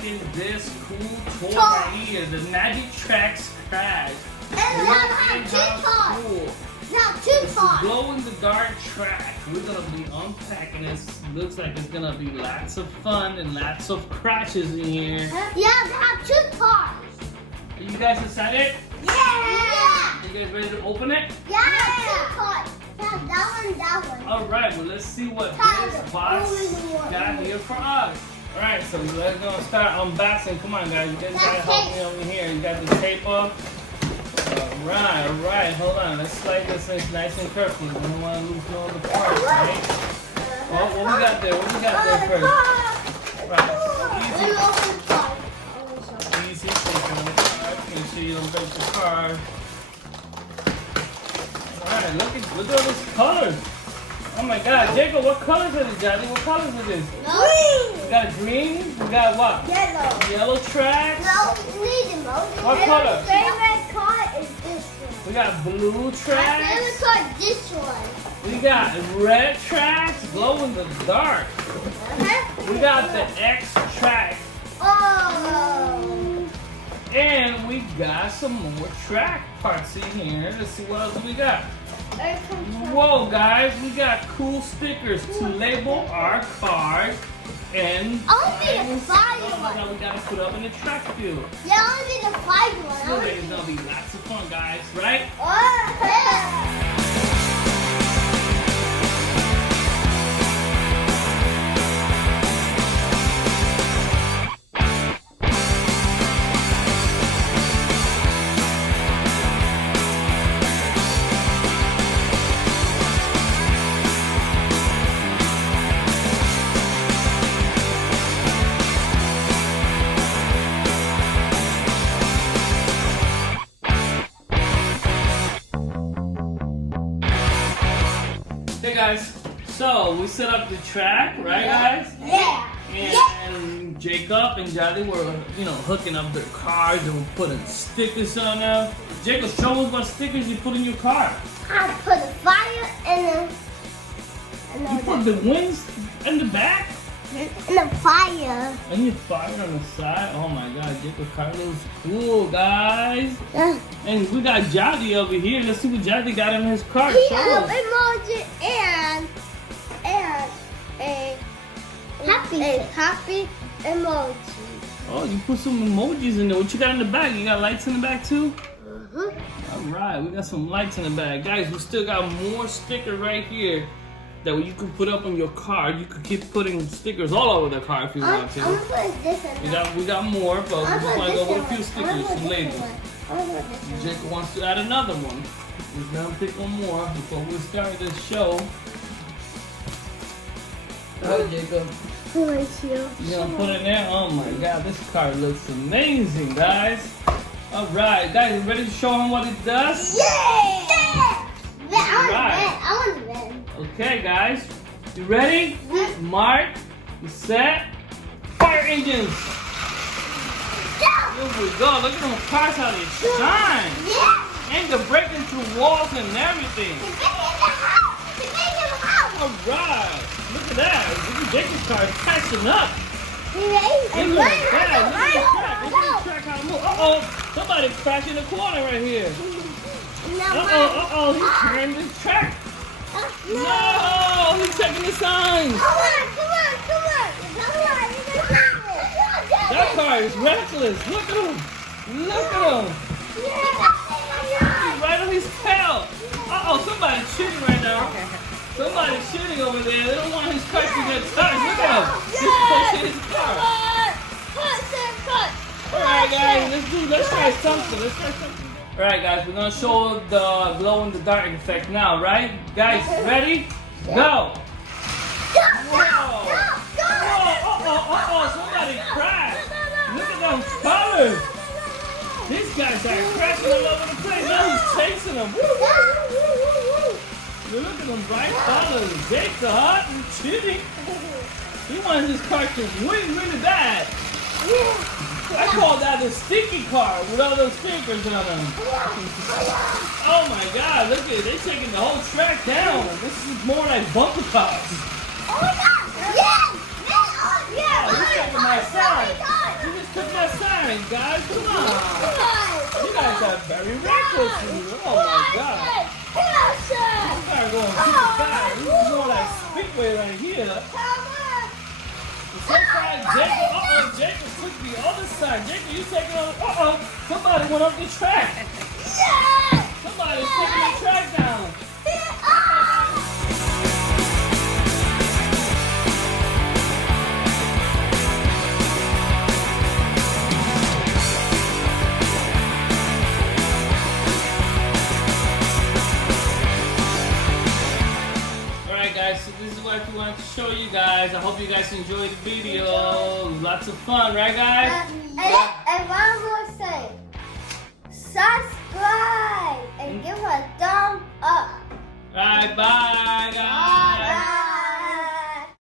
unpacking this cool toy right here, the Magic Tracks Crash. And we have two toys. Cool. Now two toys. Glow in the dark track. We're gonna be unpacking this. Looks like it's gonna be lots of fun and lots of crashes in here. Yeah, they have two toys. Are you guys excited? Yeah. You guys ready to open it? Yeah. Two toys. Yeah, that one. All right. Well, let's see what Tyler, this box got here for us. All right. So let's go start unboxing. Come on, guys. You guys gotta help me over here. You got the tape up. All right, hold on. Let's slide this in nice and carefully. We don't want to lose no of the parts, right? Oh, what we got there? What we got there first? Right, easy. So you can make sure you don't break the card. All right, look at all these colors. Oh my God, Jacob, what colors are these, Johnny? What colors are these? Green. We got green. We got what? Yellow. Yellow tracks. No, we need them. What color? My favorite card is this one. We got blue My tracks. favorite card is this one. We got red tracks, glow in the dark. We got the X track. Oh. And we got some more track parts in here. Let's see what else we got. Whoa, guys, we got cool stickers to label our cars. And I want me to buy that one. we gotta put up in the track field. Yeah, I want me to buy one. It's gonna be lots of fun, guys, right? Oh, yeah. Hey guys, so we set up the track, right guys? Yeah. And Jacob and Jolly were, hooking up their cars and we're putting stickers on them. Jacob, show us what stickers you put in your car. I put a fire and You put the wings in the back the fire. and you fire on the side. Oh my God, Jacob's car looks cool, guys. And we got Jolly over here. Let's see what Jolly got in his car. He Show have us. emoji and a happy emoji. Oh, you put some emojis in there. What you got in the back? You got lights in the back too? All right, we got some lights in the bag. Guys, we still got more stickers right here that you can put up on your car. You could keep putting stickers all over the car if you want to. I'm gonna put this in. We got more, but we just want to go with a few stickers and labels. Labels. Jacob wants to add another one. We're gonna pick one more before we start this show. Oh, Jacob. You gonna put it in there? Oh my God, this car looks amazing, guys. All right, guys, you ready to show him what it does? Yeah! Right. I want to win. Okay, guys, you ready? Mark, you set, fire engines. Here we go. Look at them cars how they shine. Yeah! And they're breaking through walls and everything. Get in the house! Get in the house! All right. Look at that. Look at Jacob's car catching up. And Look at that. Look at the track. Look at the track how it moves. Uh-oh. Somebody crashed in the corner right here. Uh-oh. He turned his track. No. He's checking the signs. Come on. That car is reckless. Look at him. Look at him. He's right on his tail. Uh-oh. Somebody's shooting right now. Somebody's shooting over there. They don't want his car to get touched. Look at him. He's supposed to hit his car. Alright guys, let's try something. Alright guys, we're gonna show the glow in the dark effect now, right? Guys, ready? Go! Whoa! Somebody crashed! Look at those colors! These guys are crashing all over the place. Now he's chasing them. Look at them bright colors. Jacob hot and cheating. He wants his car to win really bad. I call that a sticky car with all those stickers on them. Oh my God, look at it. They're taking the whole track down. This is more like bumper cars. Oh my God! Yeah! Oh, he's taking my side. He's took my sign, guys. Come on. Come on. You guys are very reckless. Oh my God. Closer. You gotta go and keep it down. This is more like speedway right here. Come on. So far, Jacob. Uh-oh, Jacob took the other side. Jacob, you taking on. Uh-oh. Somebody went up the track. Yeah. Somebody's taking the track down. Alright guys, so this is what we wanted to show you guys. I hope you guys enjoyed the video. Lots of fun, right guys? And one more thing. Subscribe and give a thumb up. Alright, bye.